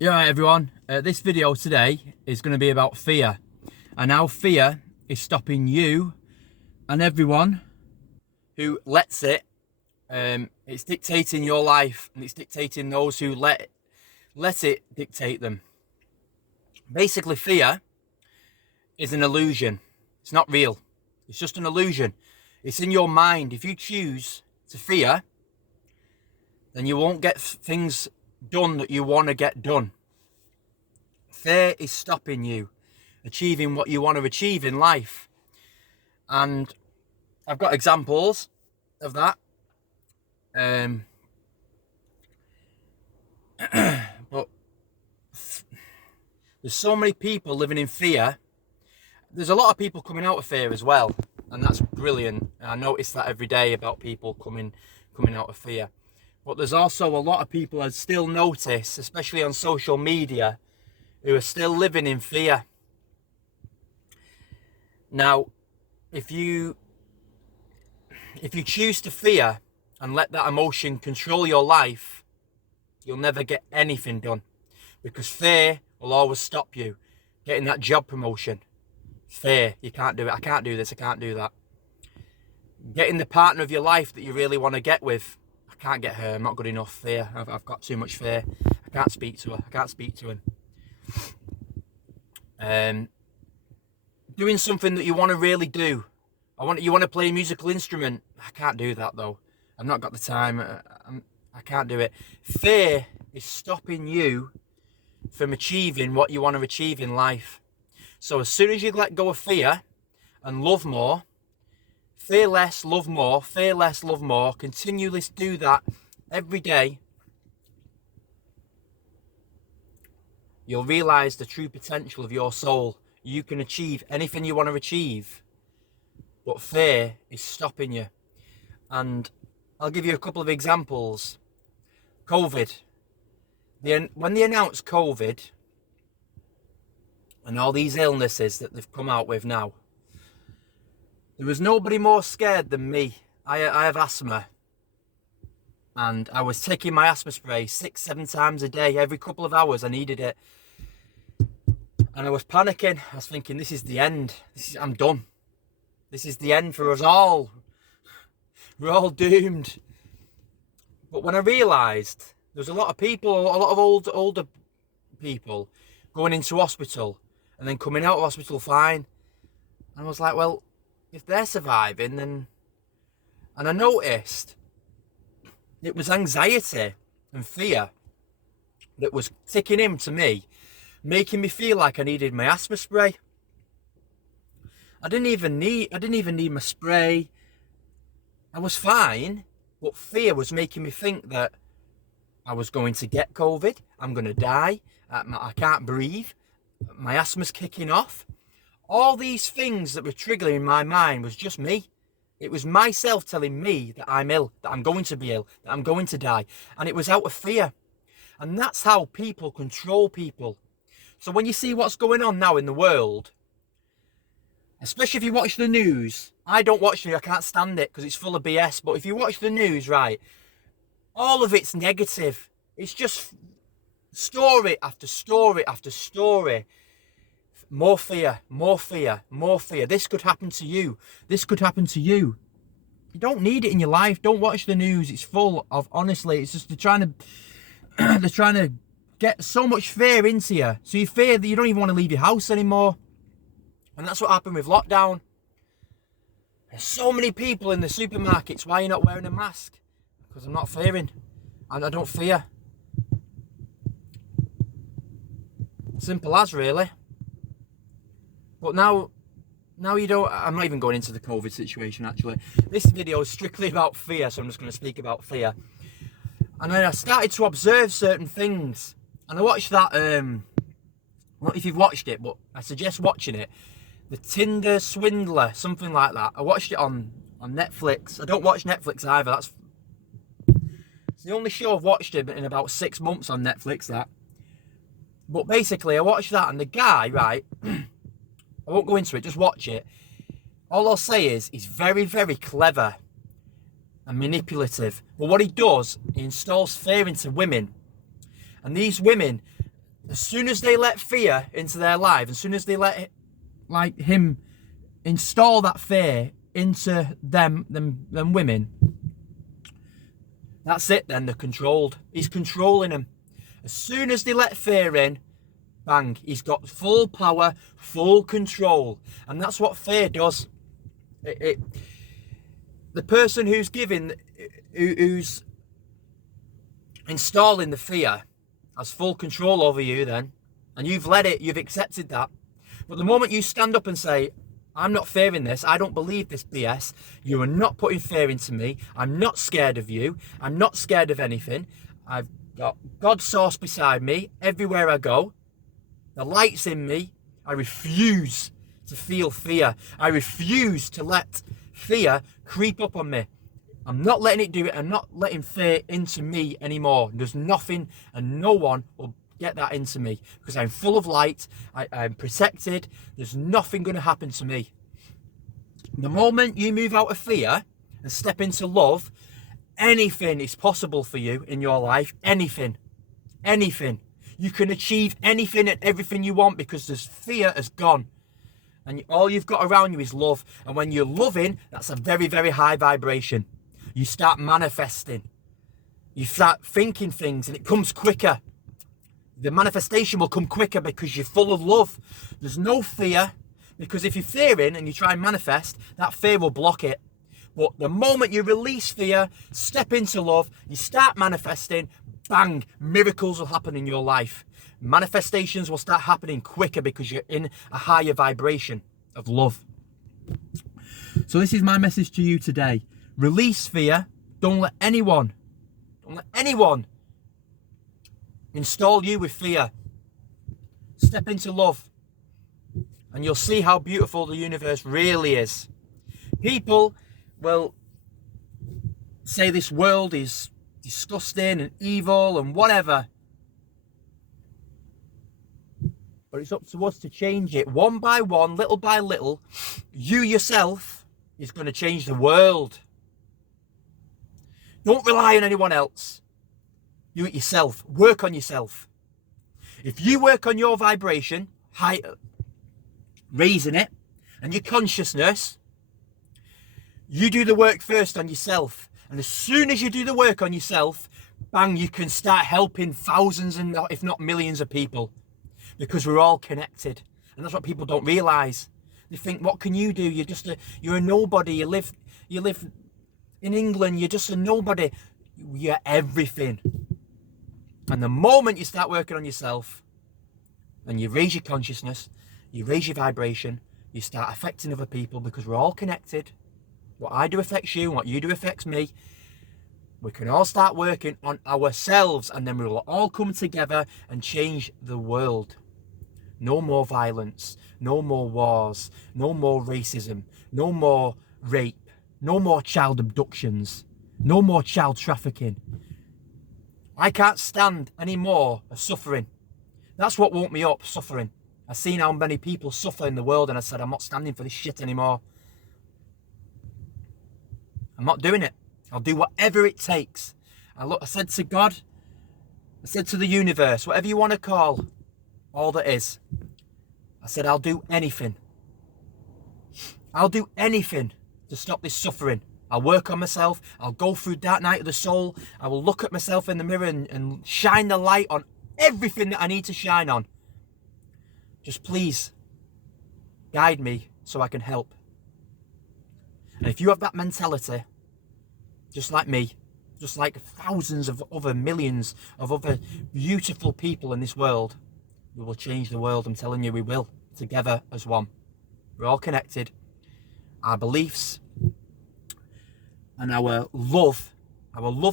Yeah, right, everyone. This video today is going to be about fear and how fear is stopping you and everyone who lets it. It's dictating your life, and it's dictating those who let it dictate them. Basically, fear is an illusion. It's not real. It's just an illusion. It's in your mind. If you choose to fear, then you won't get things done that you want to get done. Fear is stopping you achieving what you want to achieve in life. And I've got examples of that. But there's so many people living in fear. There's a lot of people coming out of fear as well, and that's brilliant. I notice that every day about people coming out of fear. But there's also a lot of people I still notice, especially on social media, who are still living in fear. Now, if you choose to fear and let that emotion control your life, you'll never get anything done, because fear will always stop you getting that job promotion. Fear, you can't do it. I can't do this. I can't do that. Getting the partner of your life that you really want to get with. I can't get her. I'm not good enough. Fear. I've got too much fear. I can't speak to her. I can't speak to him. Doing something that you want to really do. You want to play a musical instrument. I can't do that though. I've not got the time. I can't do it. Fear is stopping you from achieving what you want to achieve in life. So as soon as you let go of fear and love more, fear less, love more, fear less, love more, continually do that every day, you'll realise the true potential of your soul. You can achieve anything you want to achieve, but fear is stopping you. And I'll give you a couple of examples. COVID. When they announced COVID and all these illnesses that they've come out with now, there was nobody more scared than me. I have asthma, and I was taking my asthma spray 6-7 times a day. Every couple of hours I needed it, and I was panicking. I was thinking, this is the end. I'm done. This is the end for us all. We're all doomed. But when I realised there was a lot of people, a lot of older people going into hospital and then coming out of hospital fine, and I was like, well, if they're surviving, then... And I noticed it was anxiety and fear that was ticking into me, making me feel like I needed my asthma spray. I didn't even need my spray. I was fine, but fear was making me think that I was going to get COVID, I'm going to die, I can't breathe, my asthma's kicking off. All these things that were triggering my mind was just me. It was myself telling me that I'm ill, that I'm going to be ill, that I'm going to die. And it was out of fear. And that's how people control people. So when you see what's going on now in the world, especially if you watch the news, I don't watch the news, I can't stand it because it's full of BS. But if you watch the news, right, all of it's negative. It's just story after story after story. More fear, more fear, more fear. This could happen to you. This could happen to you. You don't need it in your life. Don't watch the news. It's full of, honestly, it's just they're trying to get so much fear into you. So you fear that you don't even want to leave your house anymore. And that's what happened with lockdown. There's so many people in the supermarkets. Why are you not wearing a mask? Because I'm not fearing. And I don't fear. Simple as, really. But now you don't... I'm not even going into the COVID situation, actually. This video is strictly about fear, so I'm just going to speak about fear. And then I started to observe certain things. And I watched that... not if you've watched it, but I suggest watching it. The Tinder Swindler, something like that. I watched it on Netflix. I don't watch Netflix either. It's the only show I've watched in about 6 months on Netflix, that. But basically, I watched that, and the guy, right... I won't go into it, just watch it. All I'll say is, he's very, very clever and manipulative. But what he does, he installs fear into women. And these women as soon as they let fear into their life, as soon as they let it, like him install that fear into them women, that's it then, they're controlled. He's controlling them. As soon as they let fear in, bang, he's got full power, full control. And that's what fear does. The person who's who's installing the fear has full control over you then. And you've let it, you've accepted that. But the moment you stand up and say, I'm not fearing this, I don't believe this BS, you are not putting fear into me, I'm not scared of you, I'm not scared of anything, I've got God's source beside me everywhere I go, the light's in me, I refuse to feel fear, I refuse to let fear creep up on me. I'm not letting it do it, I'm not letting fear into me anymore. There's nothing and no one will get that into me because I'm full of light, I'm protected, there's nothing going to happen to me. The moment you move out of fear and step into love, anything is possible for you in your life. Anything. You can achieve anything and everything you want because this fear has gone. And all you've got around you is love. And when you're loving, that's a very, very high vibration. You start manifesting. You start thinking things and it comes quicker. The manifestation will come quicker because you're full of love. There's no fear, because if you're fearing and you try and manifest, that fear will block it. But the moment you release fear, step into love, you start manifesting, bang, miracles will happen in your life. Manifestations will start happening quicker because you're in a higher vibration of love. So this is my message to you today. Release fear. Don't let anyone install you with fear. Step into love and you'll see how beautiful the universe really is. People will say this world is disgusting and evil and whatever, but it's up to us to change it one by one, little by little. You yourself is going to change the world. Don't rely on anyone else. You it yourself. Work on yourself. If you work on your vibration, raising it, and your consciousness, you do the work first on yourself. And as soon as you do the work on yourself, bang, you can start helping thousands and if not millions of people. Because we're all connected. And that's what people don't realise. They think, what can you do? You're a nobody. You live in England, you're just a nobody. You're everything. And the moment you start working on yourself and you raise your consciousness, you raise your vibration, you start affecting other people because we're all connected. What I do affects you and what you do affects me. We can all start working on ourselves and then we will all come together and change the world. No more violence, no more wars, no more racism, no more rape, no more child abductions, no more child trafficking. I can't stand any more of suffering. That's what woke me up, suffering. I've seen how many people suffer in the world and I said, I'm not standing for this shit anymore. I'm not doing it. I'll do whatever it takes. I said to God, I said to the universe, whatever you want to call all that is, I said, I'll do anything. I'll do anything to stop this suffering. I'll work on myself. I'll go through that night of the soul. I will look at myself in the mirror and shine the light on everything that I need to shine on. Just please guide me so I can help. And if you have that mentality, just like me, just like thousands of other millions of other beautiful people in this world, we will change the world. I'm telling you, we will, together as one. We're all connected. Our beliefs and our love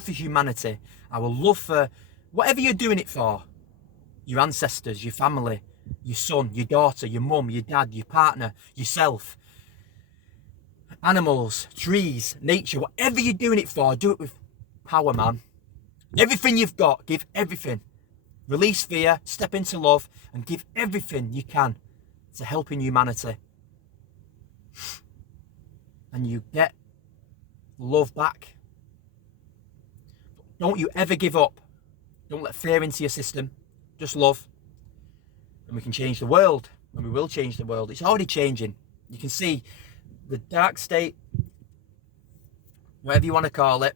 for humanity, our love for whatever you're doing it for, your ancestors, your family, your son, your daughter, your mum, your dad, your partner, yourself, animals, trees, nature, whatever you're doing it for, do it with power, man. Everything you've got, give everything. Release fear, step into love, and give everything you can to helping humanity. And you get love back. Don't you ever give up. Don't let fear into your system. Just love. and we can change the world, and we will change the world. It's already changing. You can see the dark state, whatever you want to call it,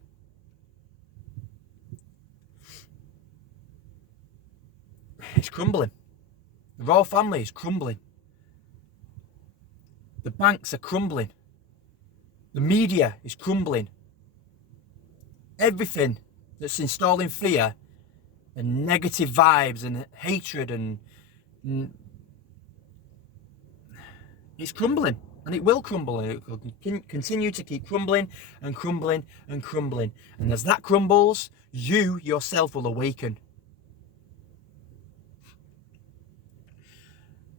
it's crumbling. The royal family is crumbling. The banks are crumbling. The media is crumbling. Everything that's installing fear and negative vibes and hatred and it's crumbling, and it will crumble, and it will continue to keep crumbling and crumbling and crumbling. And as that crumbles, you yourself will awaken.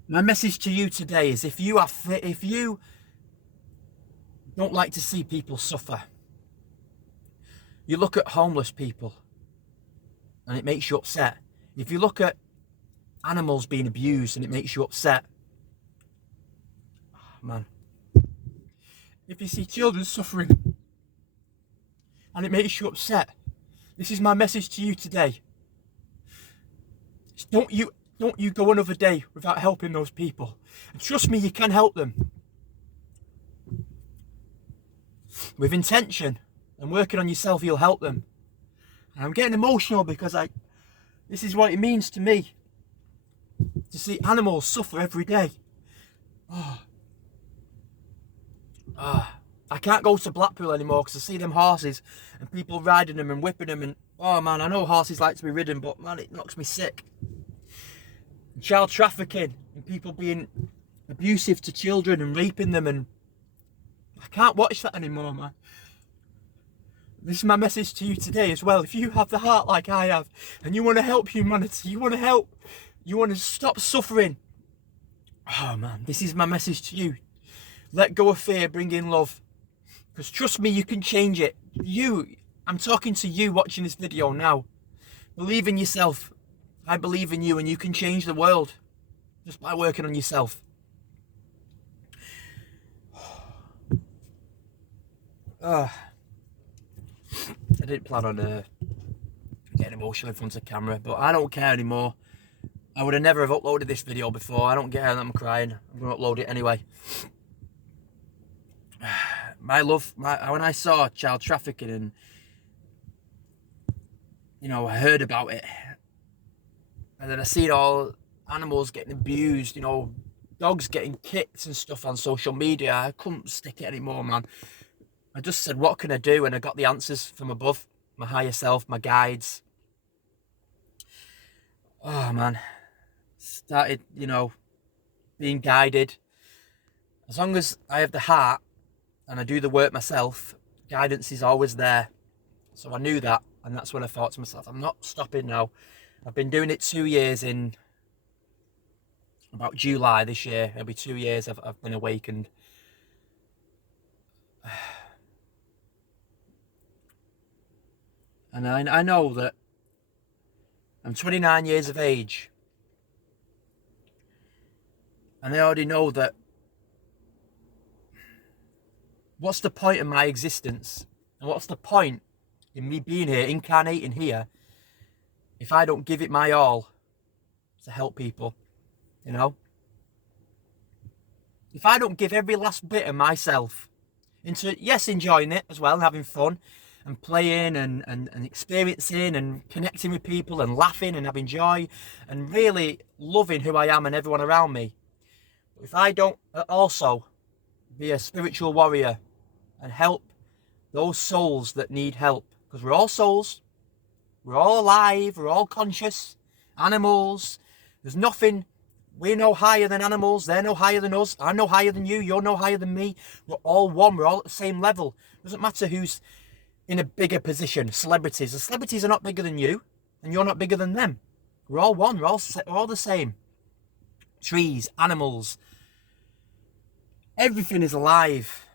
My message to you today is, if you don't like to see people suffer, you look at homeless people and it makes you upset. If you look at animals being abused and it makes you upset, man. If you see children suffering and it makes you upset, this is my message to you today. Don't you go another day without helping those people. And trust me, you can help them. With intention and working on yourself, you'll help them. And I'm getting emotional because this is what it means to me to see animals suffer every day. I can't go to Blackpool anymore because I see them horses and people riding them and whipping them, and oh man, I know horses like to be ridden, but man, it knocks me sick. Child trafficking and people being abusive to children and raping them, and I can't watch that anymore, man. This is my message to you today as well. If you have the heart like I have and you want to help humanity, you want to stop suffering, oh man, this is my message to you. Let go of fear, bring in love. Because trust me, you can change it. I'm talking to you watching this video now. Believe in yourself. I believe in you, and you can change the world just by working on yourself. I didn't plan on getting emotional in front of camera, but I don't care anymore. I would have never have uploaded this video before. I don't care that I'm crying. I'm going to upload it anyway. When I saw child trafficking and, I heard about it, and then I seen all animals getting abused, dogs getting kicked and stuff on social media, I couldn't stick it anymore, man. I just said, what can I do? And I got the answers from above, my higher self, my guides. Oh, man. Started, being guided. As long as I have the heart and I do the work myself, guidance is always there. So I knew that, and that's when I thought to myself, I'm not stopping now. I've been doing it 2 years. In about July this year, it'll be 2 years I've been awakened. And I know that I'm 29 years of age, and I already know that what's the point of my existence, and what's the point in me being here, incarnating here, if I don't give it my all to help people, If I don't give every last bit of myself into, yes, enjoying it as well, and having fun, and playing and experiencing and connecting with people and laughing and having joy and really loving who I am and everyone around me. But if I don't also be a spiritual warrior and help those souls that need help, because we're all souls, we're all alive, we're all conscious, animals, there's nothing, we're no higher than animals, they're no higher than us, I'm no higher than you, you're no higher than me, we're all one, we're all at the same level. It doesn't matter who's in a bigger position. Celebrities, the celebrities are not bigger than you, and you're not bigger than them. We're all one, we're all the same. Trees, animals, everything is alive.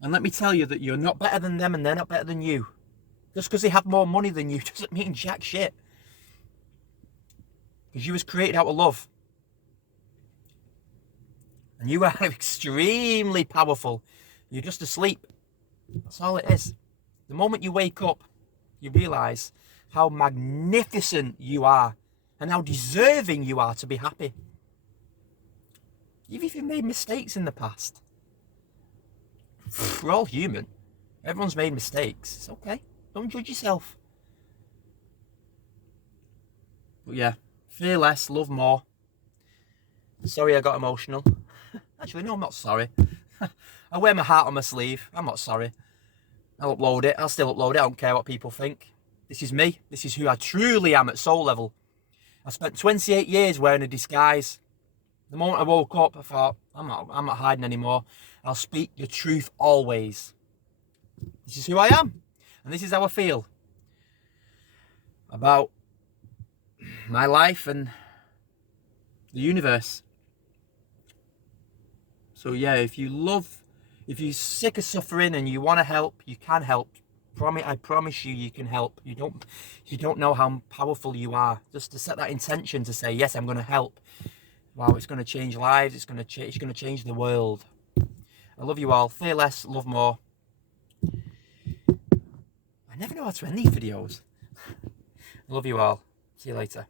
And let me tell you that you're not better than them and they're not better than you. Just because they have more money than you doesn't mean jack shit. Because you was created out of love. And you are extremely powerful. You're just asleep. That's all it is. The moment you wake up, you realise how magnificent you are. and how deserving you are to be happy. You've even made mistakes in the past. We're all human. Everyone's made mistakes. It's okay. Don't judge yourself. But yeah, fear less, love more. Sorry I got emotional. Actually, no, I'm not sorry. I wear my heart on my sleeve. I'm not sorry. I'll upload it. I'll still upload it. I don't care what people think. This is me. This is who I truly am at soul level. I spent 28 years wearing a disguise. The moment I woke up, I thought, I'm not hiding anymore. I'll speak the truth always. This is who I am. And this is how I feel about my life and the universe. So yeah, if you're sick of suffering and you want to help, you can help. I promise you can help. You don't know how powerful you are. Just to set that intention to say, yes, I'm going to help. Wow, it's going to change lives. It's going to change the world. I love you all. Fear less, love more. I never know how to end these videos. I love you all. See you later.